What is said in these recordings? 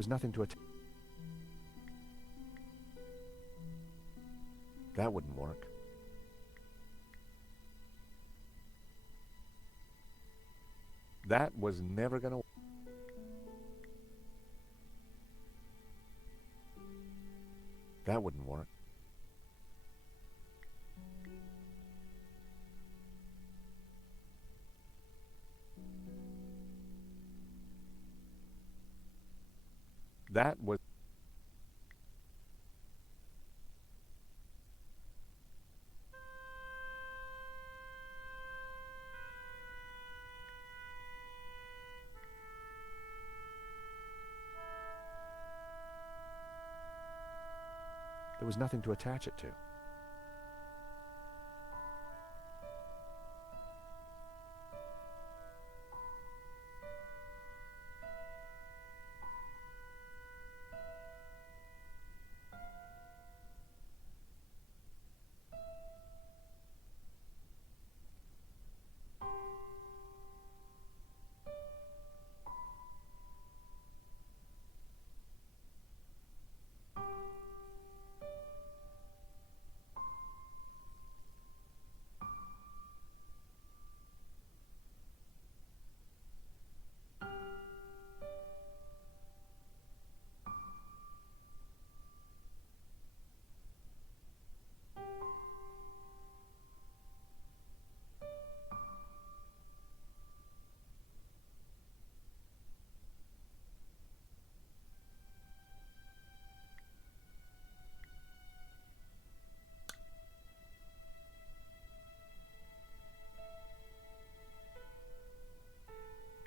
was nothing to attach. That wouldn't work. That was never gonna work. That wouldn't work. That was... There was nothing to attach it to.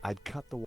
I'd cut the...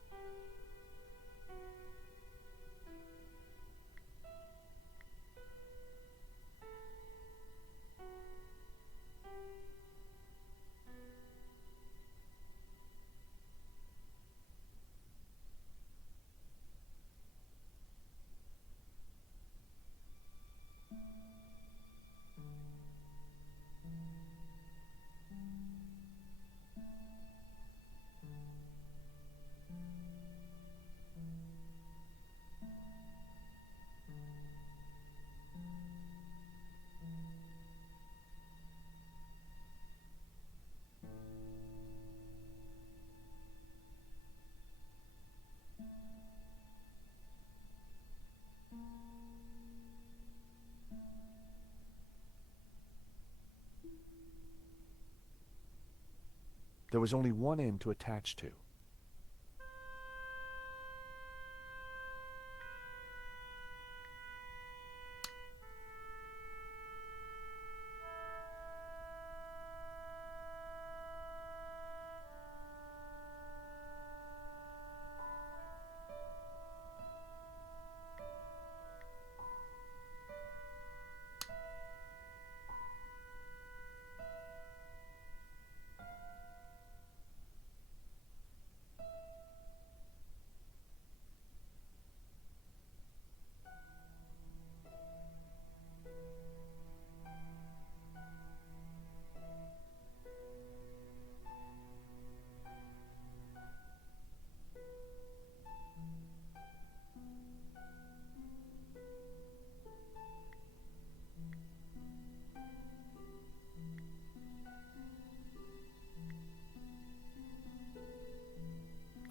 There was only one end to attach to.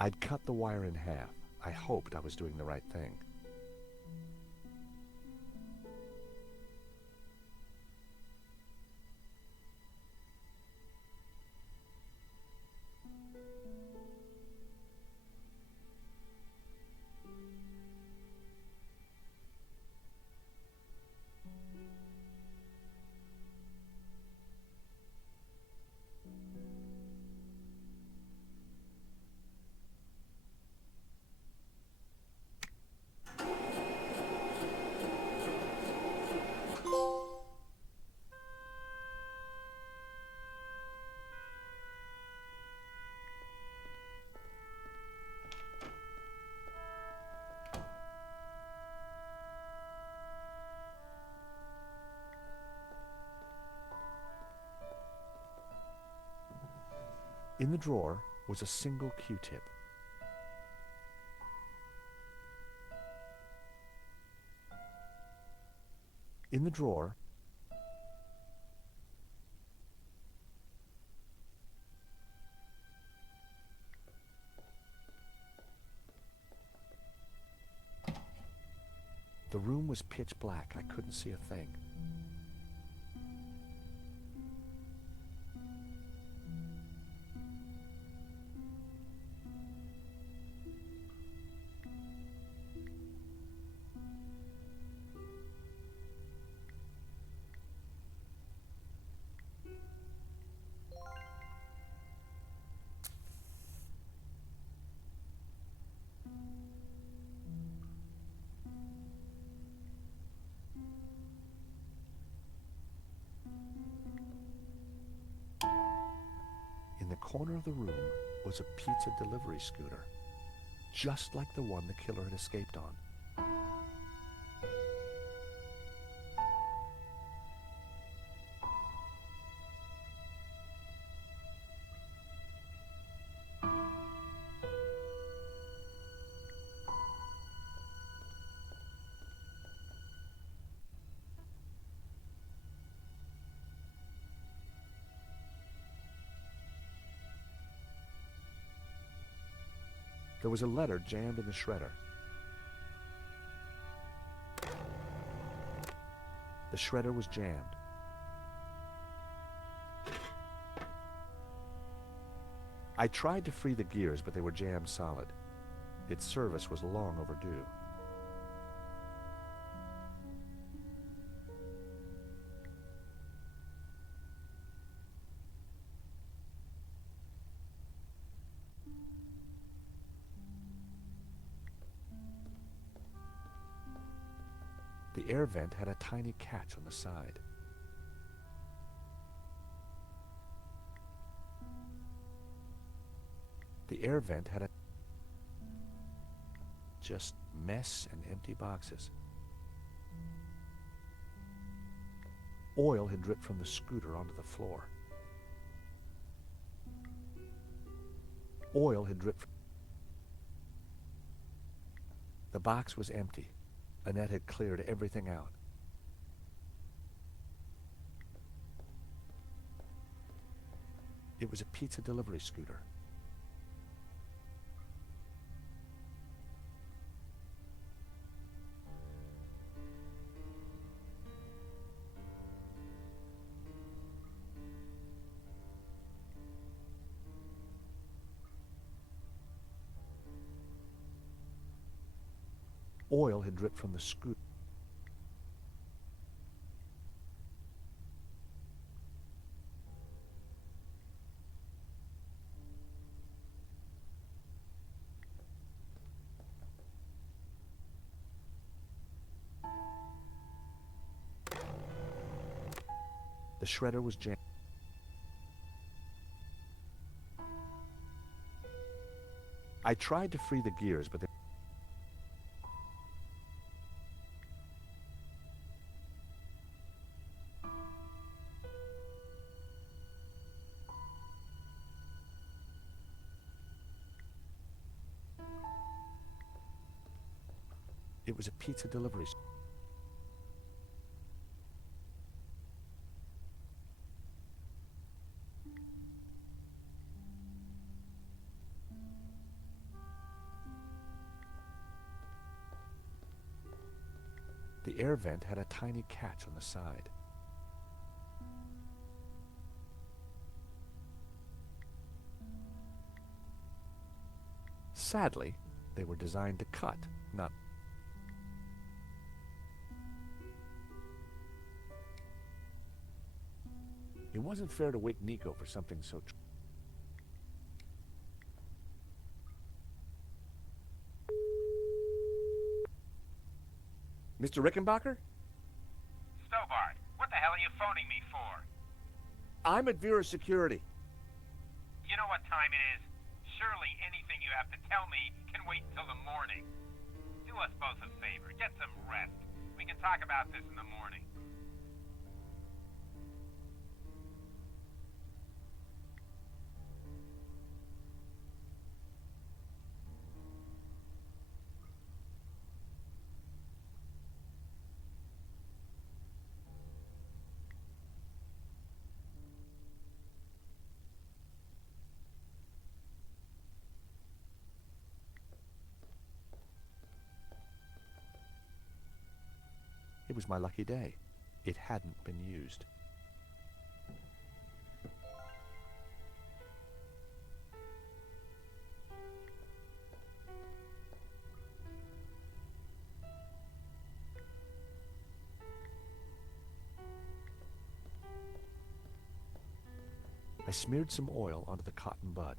I'd cut the wire in half. I hoped I was doing the right thing. In the drawer was a single Q-tip. In the drawer, the room was pitch black. I couldn't see a thing. In the corner of the room was a pizza delivery scooter, just like the one the killer had escaped on. There was a letter jammed in the shredder. The shredder was jammed. I tried to free the gears, but they were jammed solid. Its service was long overdue. The air vent had a tiny catch on the side. The air vent had just mess and empty boxes. Oil had dripped from the scooter onto the floor. Oil had dripped. The box was empty. Annette had cleared everything out. It was a pizza delivery scooter. Oil had dripped from the scooter. The shredder was jammed. I tried to free the gears, but it was a pizza delivery. The air vent had a tiny catch on the side. Sadly, they were designed to cut, not... It wasn't fair to wake Nico for something so... Mr. Rickenbacker? Stobart, what the hell are you phoning me for? I'm at Vera Security. You know what time it is? Surely anything you have to tell me can wait until the morning. Do us both a favor. Get some rest. We can talk about this in the morning. It was my lucky day. It hadn't been used. I smeared some oil onto the cotton bud.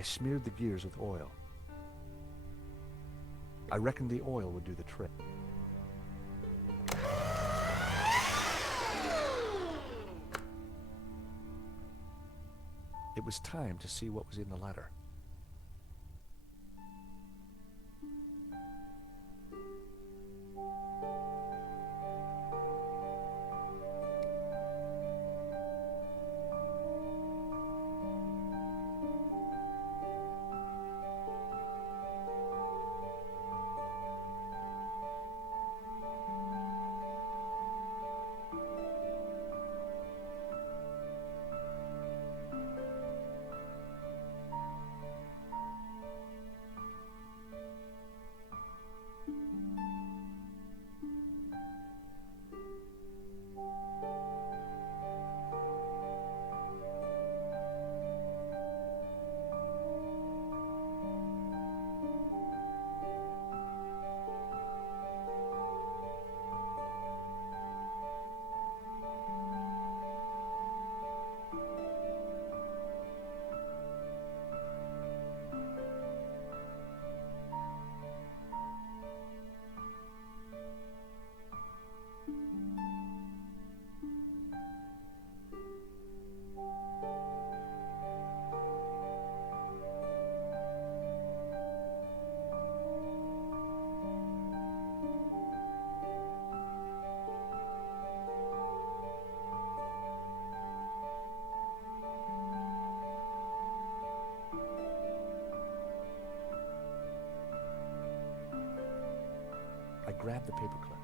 I smeared the gears with oil. I reckoned the oil would do the trick. It was time to see what was in the letter. I grabbed the paperclip.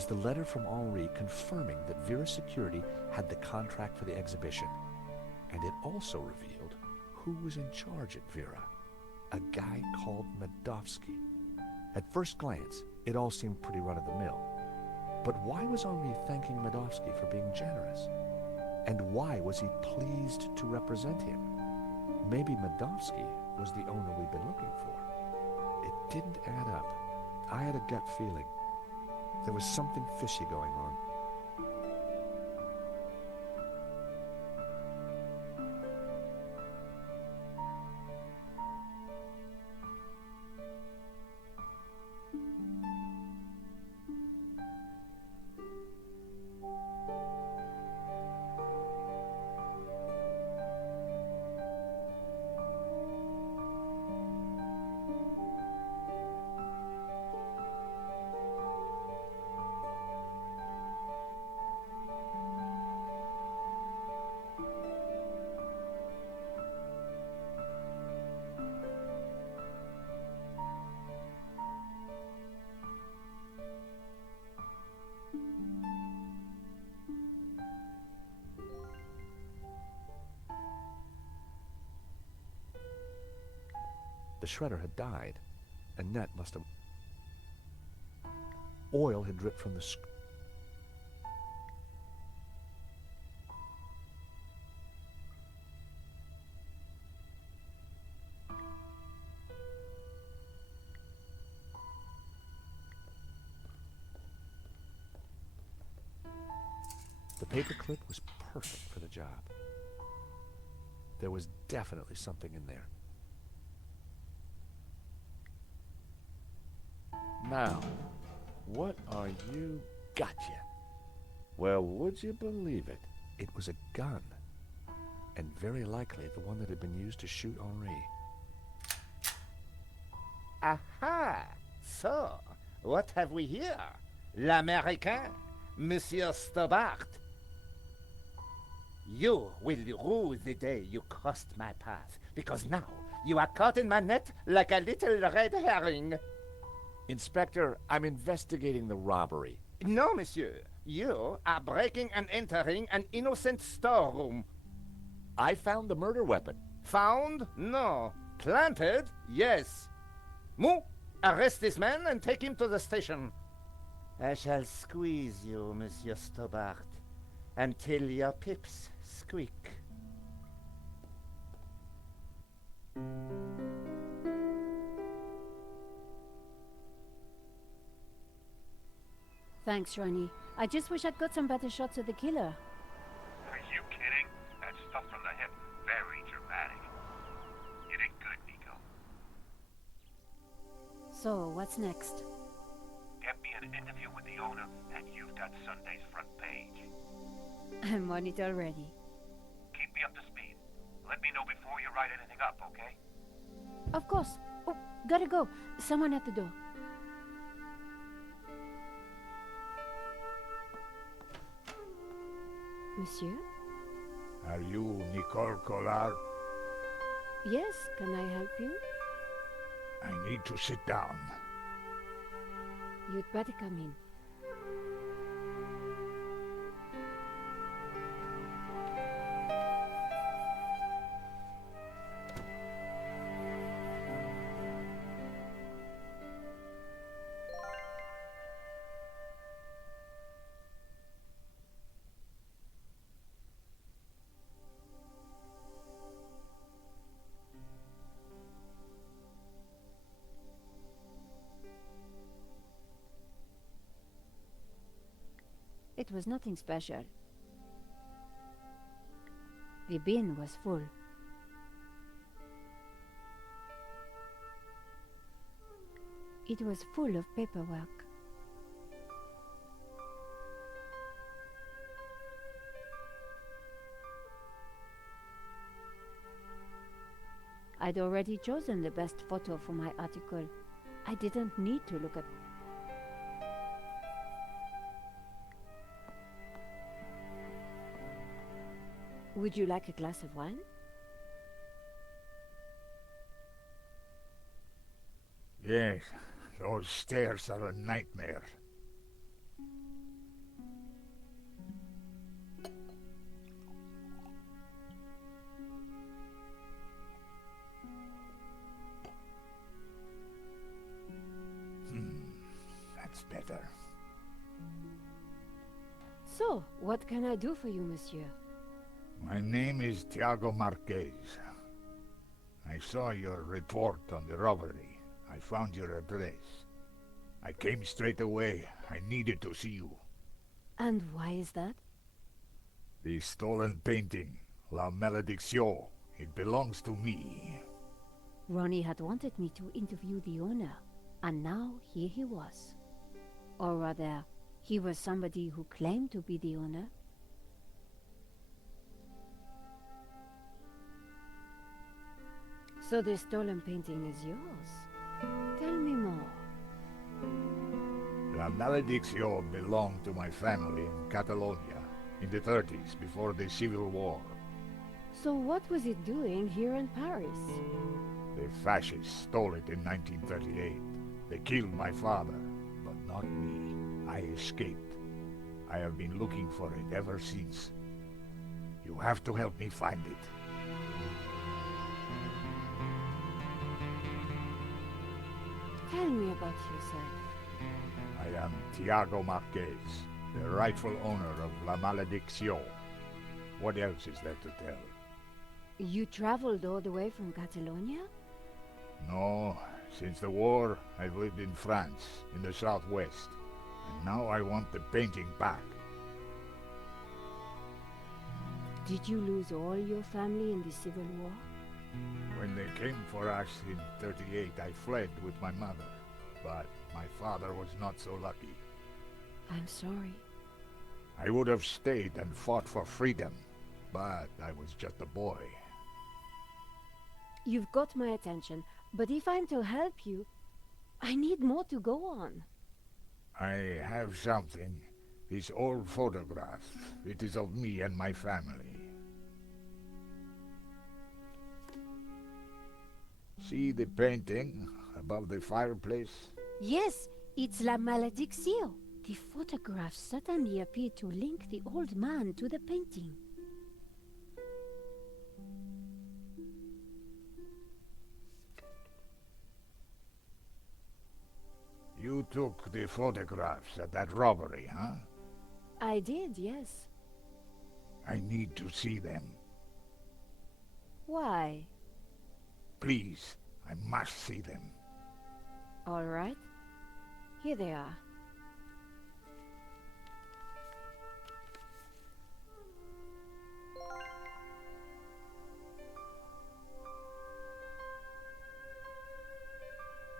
was the letter from Henri confirming that Vera's security had the contract for the exhibition. And it also revealed who was in charge at Vera. A guy called Medovsky. At first glance, it all seemed pretty run-of-the-mill. But why was Henri thanking Medovsky for being generous? And why was he pleased to represent him? Maybe Medovsky was the owner we'd been looking for. It didn't add up. I had a gut feeling. There was something fishy going on. The shredder had died. Annette must have... Oil had dripped from the... The paperclip was perfect for the job. There was definitely something in there. Now, what are you... Gotcha. Well, would you believe it? It was a gun. And very likely the one that had been used to shoot Henri. Aha! So, what have we here? L'Américain, Monsieur Stobart. You will rue the day you crossed my path, because now you are caught in my net like a little red herring. Inspector, I'm investigating the robbery. No, monsieur. You are breaking and entering an innocent storeroom. I found the murder weapon. Found? No. Planted? Yes. Mou, arrest this man and take him to the station. I shall squeeze you, Monsieur Stobart, until your pips squeak. Thanks, Ronnie. I just wish I'd got some better shots of the killer. Are you kidding? That stuff from the hip, very dramatic. You did good, Nico. So, what's next? Get me an interview with the owner, and you've got Sunday's front page. I'm on it already. Keep me up to speed. Let me know before you write anything up, okay? Of course. Oh, gotta go. Someone at the door. Monsieur? Are you Nicole Collard? Yes, can I help you? I need to sit down. You'd better come in. It was nothing special. The bin was full. It was full of paperwork. I'd already chosen the best photo for my article. I didn't need to look at... Would you like a glass of wine? Yes, those stairs are a nightmare. That's better. So, what can I do for you, monsieur? My name is Tiago Marquez. I saw your report on the robbery. I found your address. I came straight away. I needed to see you. And why is that? The stolen painting, La Malédiction. It belongs to me. Ronnie had wanted me to interview the owner, and now here he was. Or rather, he was somebody who claimed to be the owner. So the stolen painting is yours. Tell me more. La Malédiction belonged to my family in Catalonia in the 30s, before the Civil War. So what was it doing here in Paris? The fascists stole it in 1938. They killed my father, but not me. I escaped. I have been looking for it ever since. You have to help me find it. Tell me about yourself. I am Tiago Marquez, the rightful owner of La Malédiction. What else is there to tell? You traveled all the way from Catalonia? No, since the war, I've lived in France, in the southwest. And now I want the painting back. Did you lose all your family in the Civil War? When they came for us in 38, I fled with my mother. But my father was not so lucky. I'm sorry. I would have stayed and fought for freedom, but I was just a boy. You've got my attention, but if I'm to help you, I need more to go on. I have something. This old photograph. It is of me and my family. See the painting above the fireplace? Yes, it's La Malédiction. The photograph suddenly appeared to link the old man to the painting. You took the photographs at that robbery, huh? I did, yes. I need to see them. Why? Please, I must see them. All right. Here they are.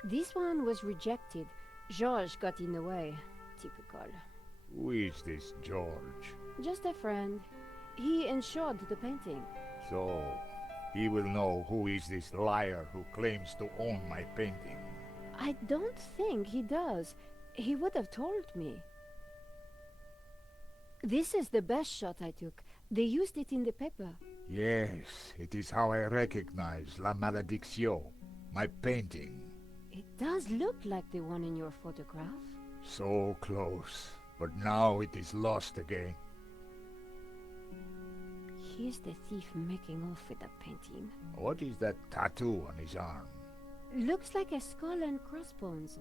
This one was rejected. Georges got in the way. Typical. Who is this George? Just a friend. He insured the painting. So, he will know who is this liar who claims to own my painting. I don't think he does. He would have told me. This is the best shot I took. They used it in the paper. Yes, it is how I recognize La Malédiction, my painting. It does look like the one in your photograph. So close, but now it is lost again. Here's the thief making off with the painting. What is that tattoo on his arm? Looks like a skull and crossbones.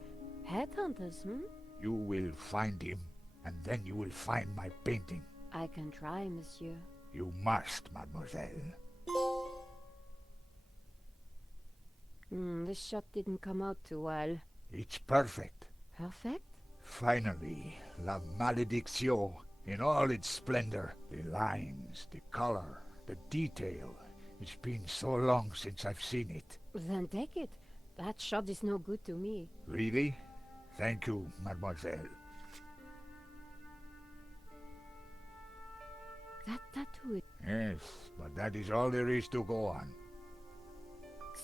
Headhunters, hmm? You will find him, and then you will find my painting. I can try, monsieur. You must, mademoiselle. This shot didn't come out too well. It's perfect. Perfect? Finally, La Malédiction, in all its splendor. The lines, the color, the detail. It's been so long since I've seen it. Then take it. That shot is no good to me. Really? Thank you, mademoiselle. That tattoo. Yes, but that is all there is to go on.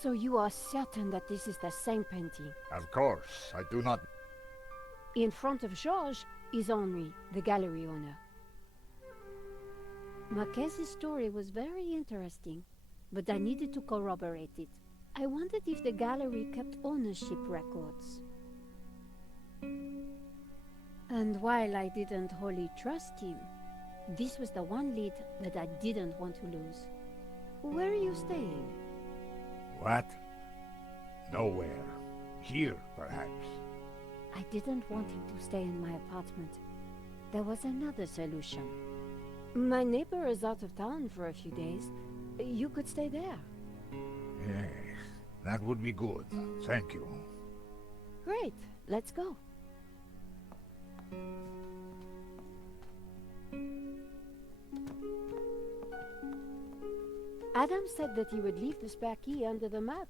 So you are certain that this is the same painting? Of course, I do not... In front of Georges is Henri, the gallery owner. Marquez's story was very interesting, but I needed to corroborate it. I wondered if the gallery kept ownership records. And while I didn't wholly trust him, this was the one lead that I didn't want to lose. Where are you staying? What? Nowhere. Here, perhaps. I didn't want him to stay in my apartment. There was another solution. My neighbor is out of town for a few days. You could stay there. Yes, that would be good. Thank you. Great, let's go. Adam said that he would leave the spare key under the mat.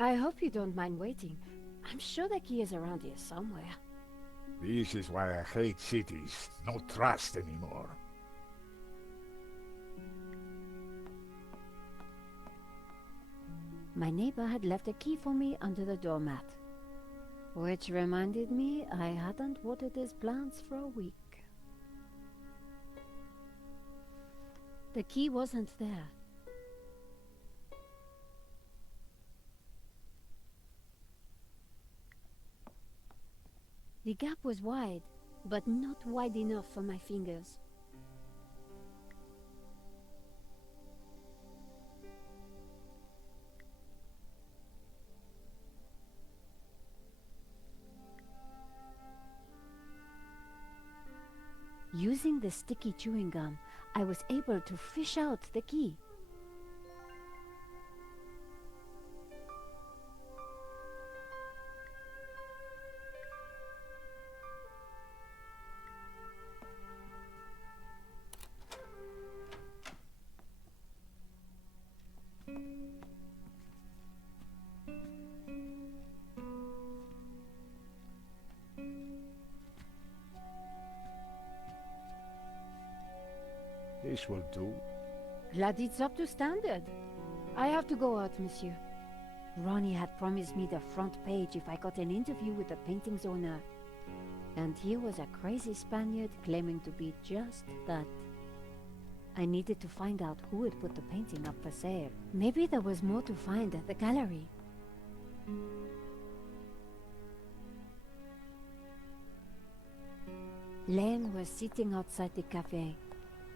I hope you don't mind waiting. I'm sure the key is around here somewhere. This is why I hate cities. No trust anymore. My neighbor had left a key for me under the doormat. Which reminded me I hadn't watered his plants for a week. The key wasn't there. The gap was wide, but not wide enough for my fingers. Using the sticky chewing gum, I was able to fish out the key. This will do. Glad it's up to standard. I have to go out, monsieur. Ronnie had promised me the front page if I got an interview with the painting's owner. And here was a crazy Spaniard claiming to be just that. I needed to find out who had put the painting up for sale. Maybe there was more to find at the gallery. Len was sitting outside the cafe.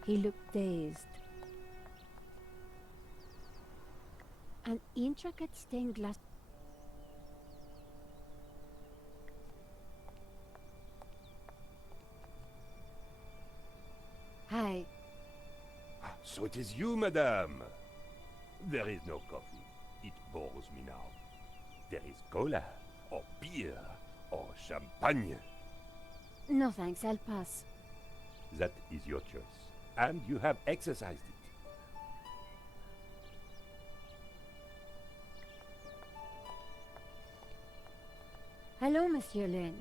He looked dazed. An intricate stained glass. Hi. So it is you, madame. There is no coffee. It bores me now. There is cola, or beer, or champagne. No thanks, I'll pass. That is your choice. And you have exercised it. Hello, Monsieur Len.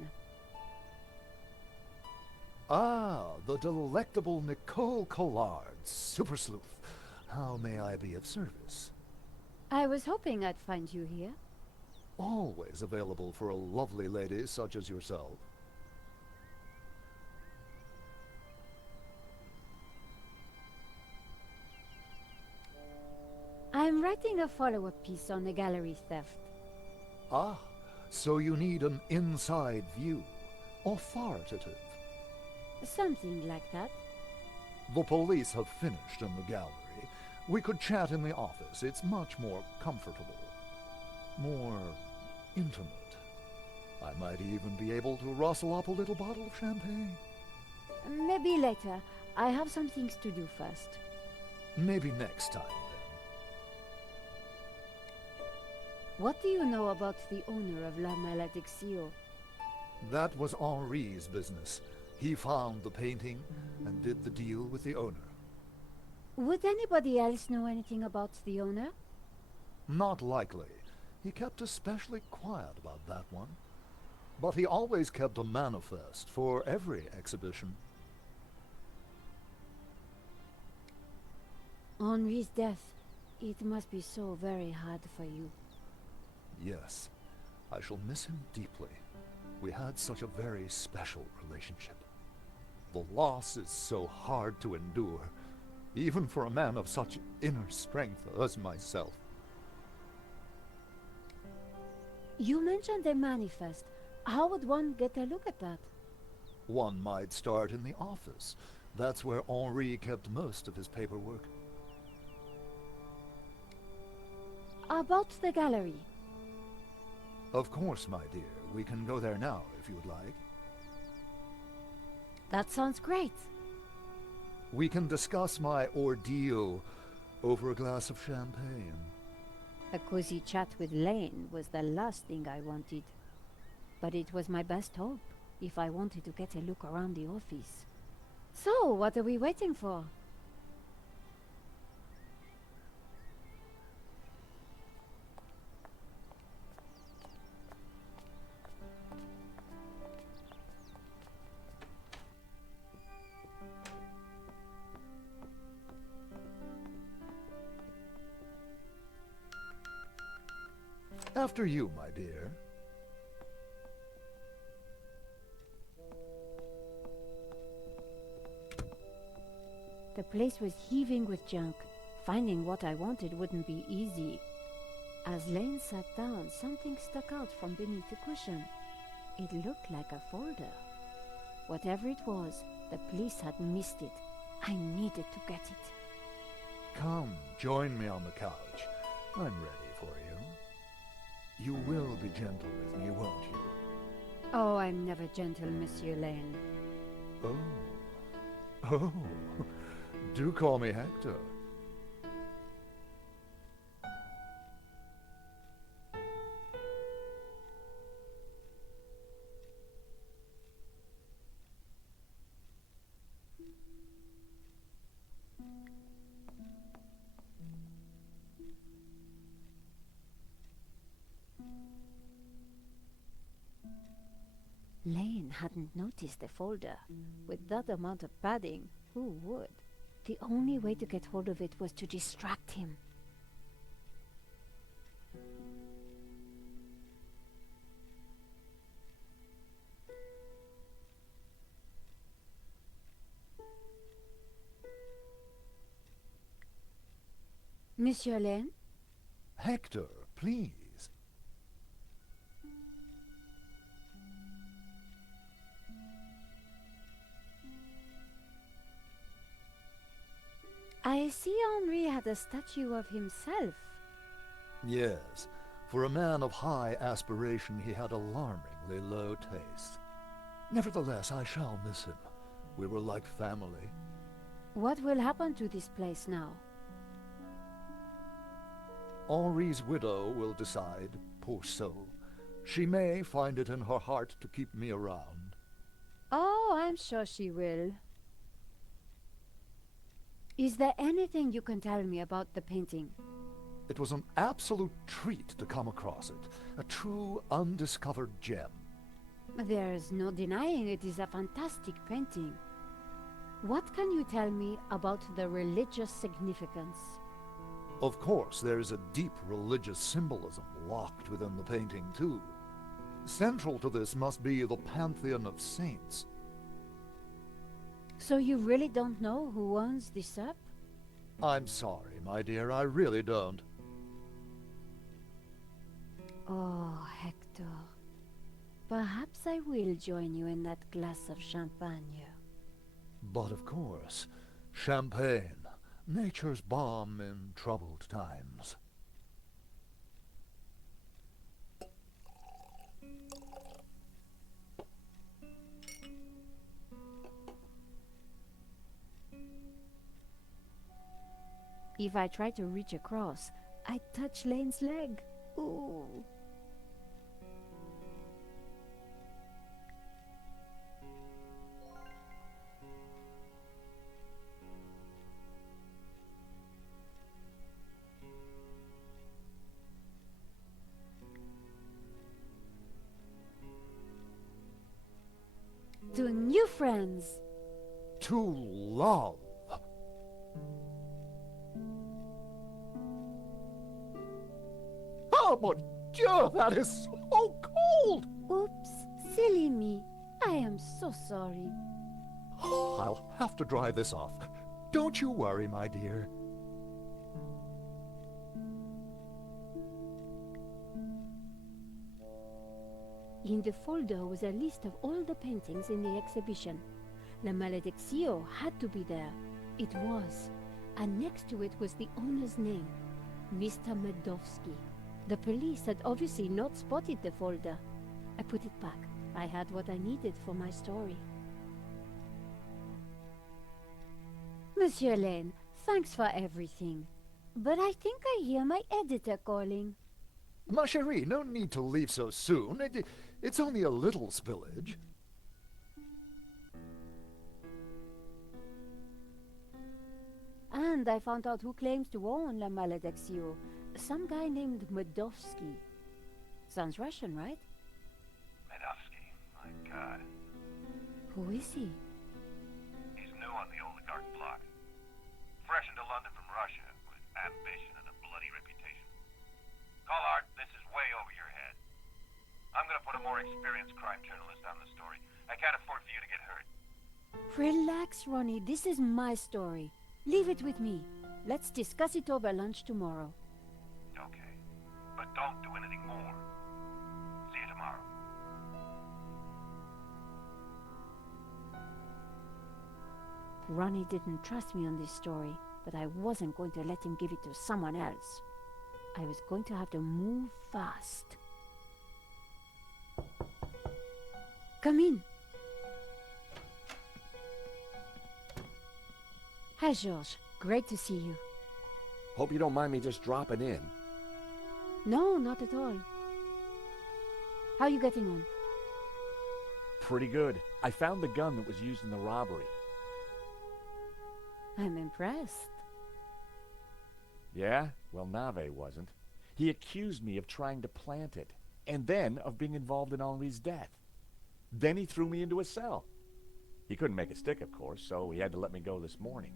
Ah, the delectable Nicole Collard, super sleuth. How may I be of service? I was hoping I'd find you here. Always available for a lovely lady such as yourself. I'm writing a follow-up piece on the gallery theft. Ah, so you need an inside view. Authoritative. Something like that. The police have finished in the gallery. We could chat in the office. It's much more comfortable. More intimate. I might even be able to rustle up a little bottle of champagne. Maybe later. I have some things to do first. Maybe next time, then. What do you know about the owner of La Malédiction? That was Henri's business. He found the painting and did the deal with the owner. Would anybody else know anything about the owner? Not likely. He kept especially quiet about that one. But he always kept a manifest for every exhibition. Henri's death. It must be so very hard for you. Yes, I shall miss him deeply. We had such a very special relationship. The loss is so hard to endure, even for a man of such inner strength as myself. You mentioned a manifest. How would one get a look at that? One might start in the office. That's where Henri kept most of his paperwork. About the gallery. Of course, my dear. We can go there now, if you would like. That sounds great. We can discuss my ordeal over a glass of champagne. A cozy chat with Lane was the last thing I wanted. But it was my best hope, if I wanted to get a look around the office. So, what are we waiting for? After you, my dear. The place was heaving with junk. Finding what I wanted wouldn't be easy. As Lane sat down, something stuck out from beneath the cushion. It looked like a folder. Whatever it was, the police had missed it. I needed to get it. Come, join me on the couch. I'm ready for you. You will be gentle with me, won't you? Oh, I'm never gentle, Monsieur Lane. Oh. Oh. Do call me Hector. Lane hadn't noticed the folder. With that amount of padding, who would? The only way to get hold of it was to distract him. Monsieur Lane? Hector, please. I see Henri had a statue of himself. Yes. For a man of high aspiration, he had alarmingly low taste. Nevertheless, I shall miss him. We were like family. What will happen to this place now? Henri's widow will decide, poor soul. She may find it in her heart to keep me around. Oh, I'm sure she will. Is there anything you can tell me about the painting? It was an absolute treat to come across it. A true undiscovered gem. There's no denying it is a fantastic painting. What can you tell me about the religious significance? Of course, there is a deep religious symbolism locked within the painting, too. Central to this must be the pantheon of saints. So you really don't know who owns this up? I'm sorry, my dear, I really don't. Oh, Hector. Perhaps I will join you in that glass of champagne. But of course, champagne, nature's balm in troubled times. If I try to reach across, I touch Lane's leg. Ooh. To new friends. To love. Oh, mon Dieu, that is so cold! Oops, silly me. I am so sorry. I'll have to dry this off. Don't you worry, my dear. In the folder was a list of all the paintings in the exhibition. La Malediccio had to be there. It was. And next to it was the owner's name, Mr. Medovsky. The police had obviously not spotted the folder. I put it back. I had what I needed for my story. Monsieur Lane, thanks for everything. But I think I hear my editor calling. Ma chérie, no need to leave so soon. It's only a little spillage. And I found out who claims to own La Malediccio. Some guy named Medovsky. Sounds Russian, right? Medovsky, my God. Who is he? He's new on the oligarch block. Fresh into London from Russia, with ambition and a bloody reputation. Collard, this is way over your head. I'm gonna put a more experienced crime journalist on the story. I can't afford for you to get hurt. Relax, Ronnie. This is my story. Leave it with me. Let's discuss it over lunch tomorrow. Okay. But don't do anything more. See you tomorrow. Ronnie didn't trust me on this story, but I wasn't going to let him give it to someone else. I was going to have to move fast. Come in. Hi, Georges. Great to see you. Hope you don't mind me just dropping in. No, not at all. How are you getting on? Pretty good. I found the gun that was used in the robbery. I'm impressed. Yeah? Well, Nave wasn't. He accused me of trying to plant it, and then of being involved in Henri's death. Then he threw me into a cell. He couldn't make a stick, of course, so he had to let me go this morning.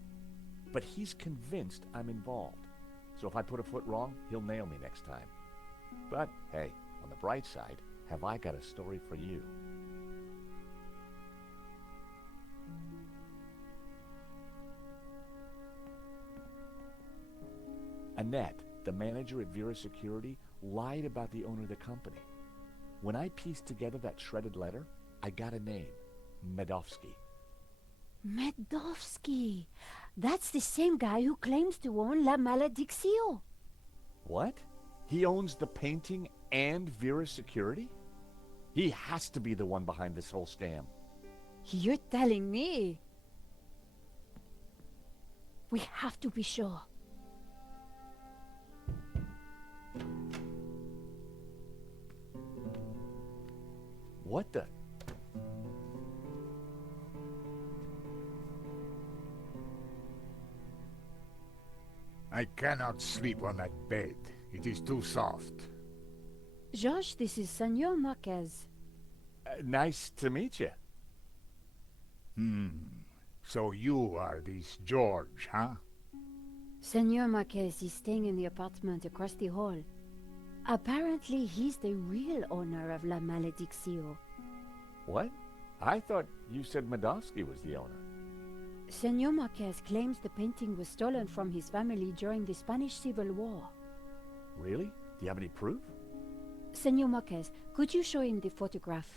But he's convinced I'm involved. So if I put a foot wrong, he'll nail me next time. But, hey, on the bright side, have I got a story for you. Annette, the manager at Vera Security, lied about the owner of the company. When I pieced together that shredded letter, I got a name, Medovsky. Medovsky! That's the same guy who claims to own La Malediccio. What? He owns the painting and Vera Security? He has to be the one behind this whole scam. You're telling me? We have to be sure. What the? I cannot sleep on that bed. It is too soft. Georges, this is Senor Marquez. Nice to meet you. So you are this George, huh? Senor Marquez is staying in the apartment across the hall. Apparently, he's the real owner of La Malediccio. What? I thought you said Medovsky was the owner. Senor Marquez claims the painting was stolen from his family during the Spanish Civil War. Really? Do you have any proof? Senor Marquez, could you show him the photograph?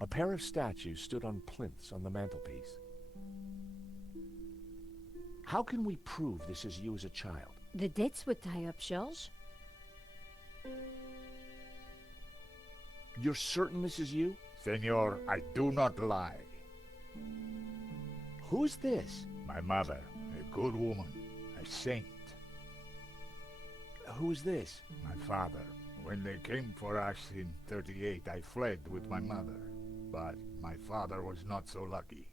A pair of statues stood on plinths on the mantelpiece. How can we prove this is you as a child? The dates would tie up, Georges. You're certain this is you? Senor, I do not lie. Who's this? My mother, a good woman, a saint. Who's this? My father. When they came for us in 38, I fled with my mother. But my father was not so lucky.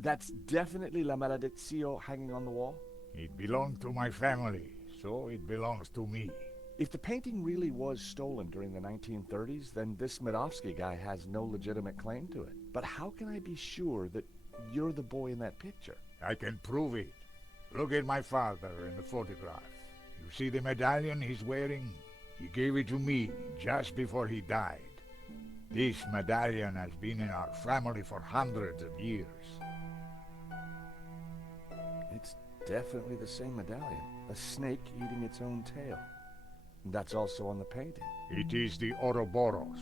That's definitely La Malediccio hanging on the wall? It belonged to my family, so it belongs to me. If the painting really was stolen during the 1930s, then this Medovsky guy has no legitimate claim to it. But how can I be sure that you're the boy in that picture? I can prove it. Look at my father in the photograph. You see the medallion he's wearing? He gave it to me just before he died. This medallion has been in our family for hundreds of years. It's definitely the same medallion. A snake eating its own tail. That's also on the painting. It is the Ouroboros.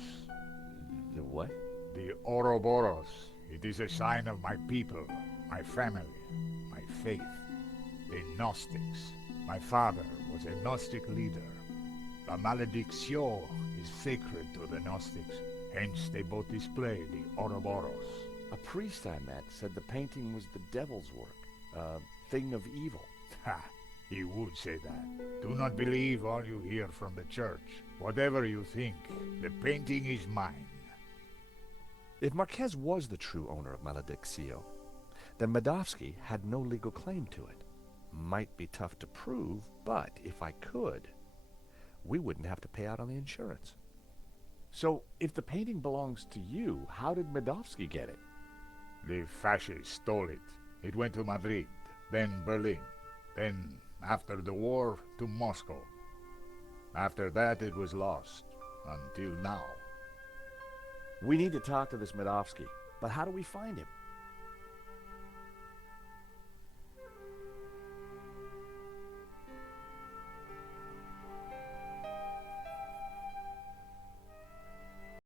The what? The Ouroboros. It is a sign of my people, my family, my faith. The Gnostics. My father was a Gnostic leader. La Maledicción is sacred to the Gnostics. Hence they both display the Ouroboros. A priest I met said the painting was the devil's work. A thing of evil. Ha! He would say that. Do not believe all you hear from the church. Whatever you think, the painting is mine. If Marquez was the true owner of Malediccio, then Medovsky had no legal claim to it. Might be tough to prove, but if I could, we wouldn't have to pay out on the insurance. So, if the painting belongs to you, how did Medovsky get it? The fascists stole it. It went to Madrid, then Berlin, then, after the war, to Moscow. After that, it was lost, until now. We need to talk to this Medovsky, but how do we find him?